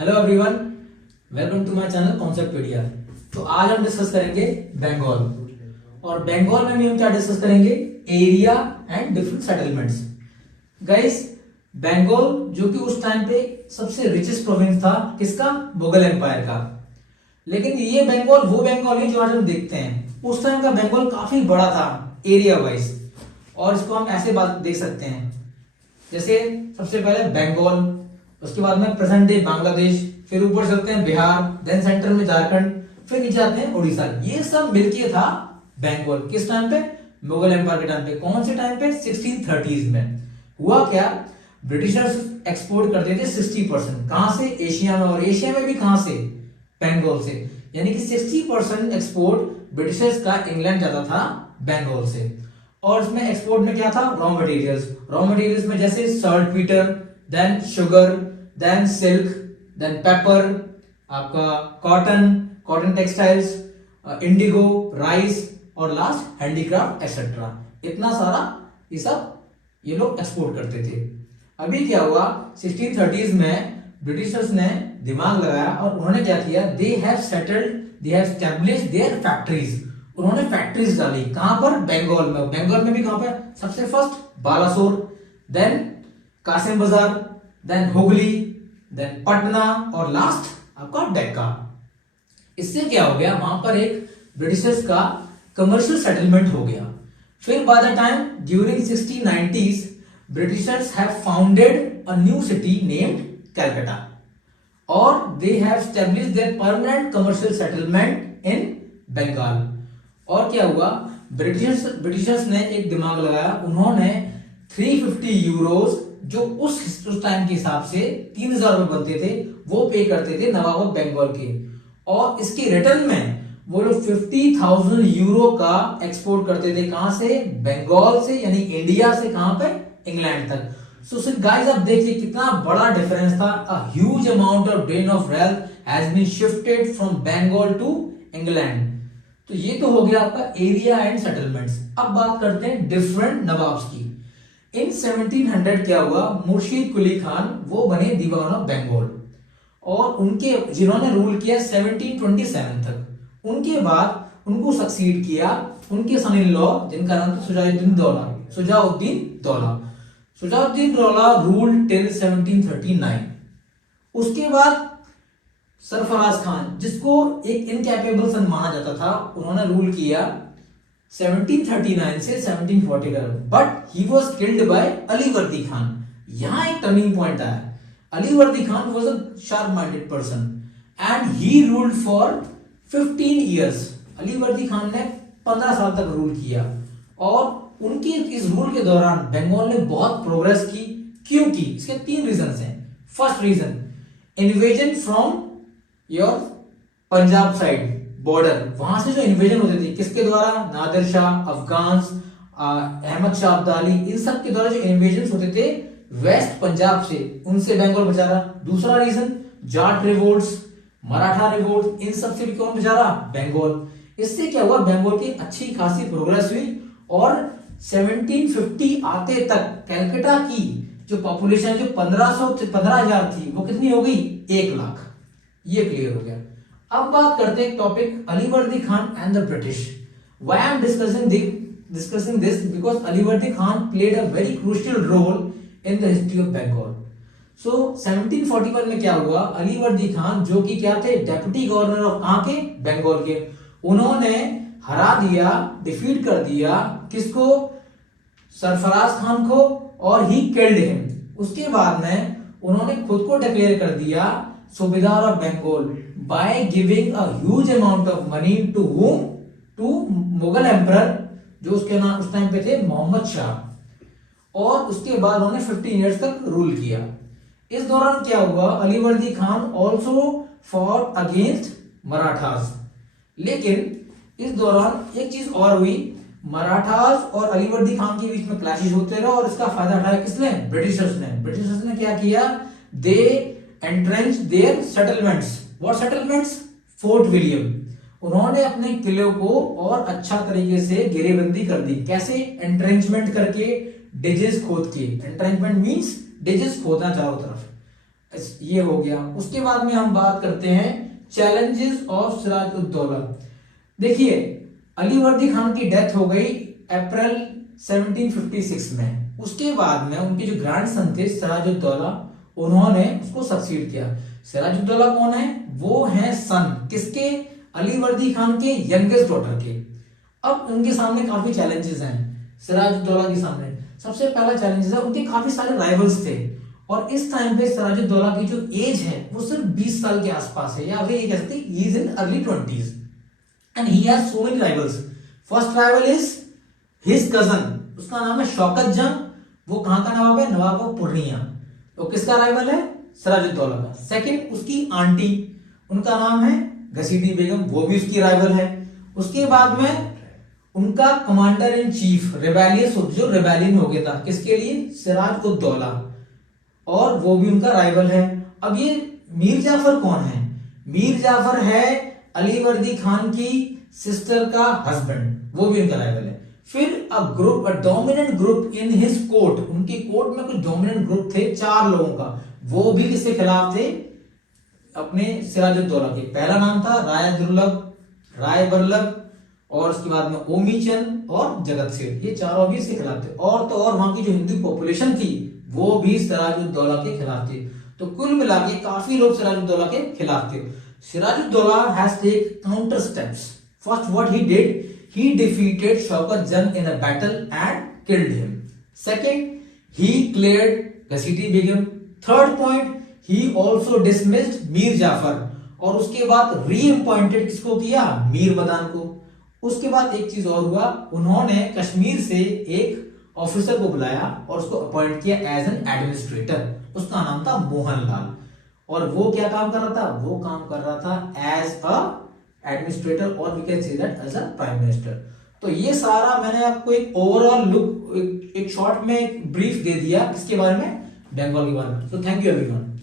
Hello everyone, welcome to my channel Conceptpedia. तो आज हम डिस्कस करेंगे बंगाल। और बंगाल में भी हम क्या डिस्कस करेंगे? Area and different settlements. Guys, Bengal जो कि उस टाइम पे सबसे रिचेस्ट प्रोविंस था, किसका? मुगल एम्पायर का। लेकिन ये बंगाल वो बंगाल है जो आज हम देखते हैं। उस टाइम का बंगाल काफी बड़ा था एरिया वाइज, और इसको हम ऐसे बात देख सकते हैं। जैसे सबसे पहले बंगाल, उसके बाद में प्रेजेंट डे बांग्लादेश, फिर ऊपर चलते हैं बिहार, देन सेंटर में झारखंड, फिर नीचे आते हैं उड़ीसा। ये सब मिलके था बंगाल। किस टाइम पे? मुगल एम्पायर के टाइम पे। कौन से टाइम पे? 1630s में। हुआ क्या, ब्रिटिशर्स एक्सपोर्ट करते थे 60%। कहां से? एशिया में। और एशिया में भी कहां से? बंगाल से। यानी कि 60% एक्सपोर्ट ब्रिटिशर्स का इंग्लैंड जाता था बंगाल से। और इसमें एक्सपोर्ट में क्या था? रॉ मटेरियल्स में जैसे saltpetre, then sugar, then silk, then paper, आपका कॉटन टेक्सटाइल्स, इंडिगो, राइस और लास्ट हैंडीक्राफ्ट एक्सेट्रा। इतना सारा ये लोग एक्सपोर्ट करते थे। अभी क्या हुआ, 1630s में ब्रिटिशर्स ने दिमाग लगाया और उन्होंने क्या किया? They have established their factories. उन्होंने फैक्ट्रीज डाली। कहां पर? बंगाल में। बंगाल में भी कहां पर? सबसे फर्स्ट बालासोर, देन कासिम बाजार, देन हुगली, देन पटना और लास्ट आपका डेक्का। इससे क्या हो गया, वहां पर एक ब्रिटिशर्स का कमर्शियल सेटलमेंट हो गया। फिर by the time during 1690s Britishers have founded a new city named Calcutta, और they have established their permanent commercial settlement in Bengal. और क्या हुआ, ब्रिटिशर्स ने एक दिमाग लगाया। उन्होंने 350 यूरोज, जो उस टाइम के हिसाब से 3000 रुपए बनते थे, वो पे करते थे नवाब ऑफ बंगाल के। और इसके रिटर्न में वो लोग 50,000 यूरो का एक्सपोर्ट करते थे। कहां से? बंगाल से, यानी इंडिया से। कहां पे? इंग्लैंड तक। सो गाइस, आप देखिए कितना बड़ा डिफरेंस था। A huge amount of drain of wealth has been shifted from Bengal to England. तो ये तो हो गया आपका एरिया एंड सेटलमेंट्स। अब बात करते हैं डिफरेंट नवाब्स की। इन 1700 क्या हुआ, मुर्शीद कुली खान वो बने दीवान ऑफ बंगाल, और उनके जिन्होंने रूल किया 1727 तक। उनके बाद उनको सक्सीड किया उनके सन इन लॉ, जिनका नाम था सुजाउद्दीन दौला रूल टिल 1739। उसके बाद सरफराज खान, जिसको एक इनकैपेबल सन माना जाता था, उन्होंने रूल किया 1739 से 1740 तक, but he was killed by Alivardi Khan. यहां एक टर्निंग पॉइंट आया। Alivardi Khan was a sharp minded person and he ruled for 15 years. Alivardi Khan ने 15 साल तक रूल किया, और उनके इस रूल के दौरान बंगाल ने बहुत प्रोग्रेस की। क्योंकि इसके 3 रीजन हैं। First reason, invasion from your Punjab side border. वहां से जो इन्वेजन होते थे, किसके द्वारा? नादिर शाह, अफगान्स, अहमद शाह अब्दाली, इन सब के द्वारा जो इन्वेजन होते थे वेस्ट पंजाब से, उनसे बंगाल बचा रहा। दूसरा reason, Jat revolts, Maratha revolt, इन सब से भी कौन बचा रहा? बंगाल। इससे क्या हुआ, बंगाल की अच्छी खासी प्रोग्रेस हुई। और 1750 आते तक कलकत्ता की जो पॉपुलेशन जो 15,000 थी, वो कितनी हो गई? 1 लाख। ये क्लियर हो गया। अब बात करते हैं topic Alivardi Khan and the British. Why I am discussing this because Alivardi Khan played a very crucial role in the history of Bengal. So 1741 में क्या हुआ, अलीवर्दी खान जो कि क्या थे? डेप्यूटी गवर्नर ऑफ कहां के? बंगाल के। उन्होंने हरा दिया, डिफीट कर दिया किसको? सरफराज खान को, और ही किल्ड हिम। उसके बाद में उन्होंने खुद को डिक्लेयर कर दिया सूबेदार of Bengal by giving a huge amount of money to whom? To Mughal emperor, जो उसके नाम उस टाइम पे थे मोहम्मद शाह। और उसके बाद उन्होंने 15 इयर्स तक रूल किया। इस दौरान क्या हुआ, Alivardi Khan also fought against Marathas. लेकिन इस दौरान एक चीज और हुई, मराठास और अलीवर्दी खान के बीच में क्लैशेस होते रहे, और इसका फायदा उठाया किसने? ब्रिटिशर्स ने क्या किया? They entrench their settlements. What settlements? Fort William. उन्होंने अपने किले को और अच्छा तरीके से घेरेबंदी कर दी। कैसे? एंट्रेंचमेंट करके, डिजेस खोद के। एंट्रेंचमेंट मींस डिजेस खोदना चारों तरफ। ये हो गया। उसके बाद में हम बात करते हैं चैलेंजेस ऑफ सिराजुद्दौला। देखिए अलीवर्दी खान की डेथ हो गई अप्रैल 1756 में। उसके बाद में उनके जो ग्रैंडसन थे सिराजुद्दौला, उन्होंने उसको सक्सीड किया। सिराजुद्दौला कौन है? वो है सन किसके? अलीवर्दी खान के यंगेस्ट डॉटर के। अब उनके सामने काफी चैलेंजेस हैं सिराजुद्दौला के सामने। सबसे पहला चैलेंज है उनके काफी सारे राइवल्स थे, और इस टाइम पे सिराजुद्दौला की जो एज है वो सिर्फ 20 साल के आसपास है, या फिर ये कह सकते हैं he is in early 20s and he has so many rivals. First rival is his cousin, उसका नाम है शौकत जंग। वो कहां का नवाब है? नवाब ऑफ पूर्णिया। तो किसका राइवल है? सिराजुद्दौला का। सेकंड उसकी आंटी, उनका नाम है घसीटी बेगम, वो भी उसकी राइवल है। उसके बाद में उनका कमांडर इन चीफ रेबेलियस, जो रेबेलियन हो गया था किसके लिए? सिराजुद्दौला, और वो भी उनका राइवल है। अब ये मीर जाफर कौन है? मीर जाफर है अलीवर्दी खान की सिस्टर का हस्बैंड, वो भी उनका राइवल है। फिर a dominant group in his court, उनके कोर्ट में कुछ डोमिनेंट ग्रुप थे 4 लोगों का, वो भी किसके खिलाफ थे? अपने सिराजुद्दौला के। पहला नाम था राय दुर्लभ, राय बर्लभ, और उसके बाद में ओमीचंद और जगत सेठ, ये चारों भी इसके खिलाफ थे। और तो और वहां की जो हिंदू पॉपुलेशन थी वो भी सिराजुद्दौला के खिलाफ थी। तो कुल मिला के काफी लोग सिराजुद्दौला के खिलाफ थे। Sirajuddaula has take counter steps. First what he did, he defeated Shaukat Jang in a battle and killed him. Second, he cleared घसीटी Begum. Third point, he also dismissed Mir Jafar, और उसके बाद री-अपॉइंटेड किसको किया? मीर बदान को। उसके बाद एक चीज और हुआ, उन्होंने कश्मीर से एक ऑफिसर को बुलाया और उसको अपॉइंट किया एज एन एडमिनिस्ट्रेटर। उसका नाम था मोहन लाल, और वो क्या काम कर रहा था? वो काम कर रहा था एज अ एडमिनिस्ट्रेटर, और we can say that as a prime minister. तो ये सारा मैंने आपको एक ओवरऑल लुक, एक शॉर्ट में एक ब्रीफ दे दिया किसके बारे में? बंगाल के बारे में। तो थैंक यू एवरीवन।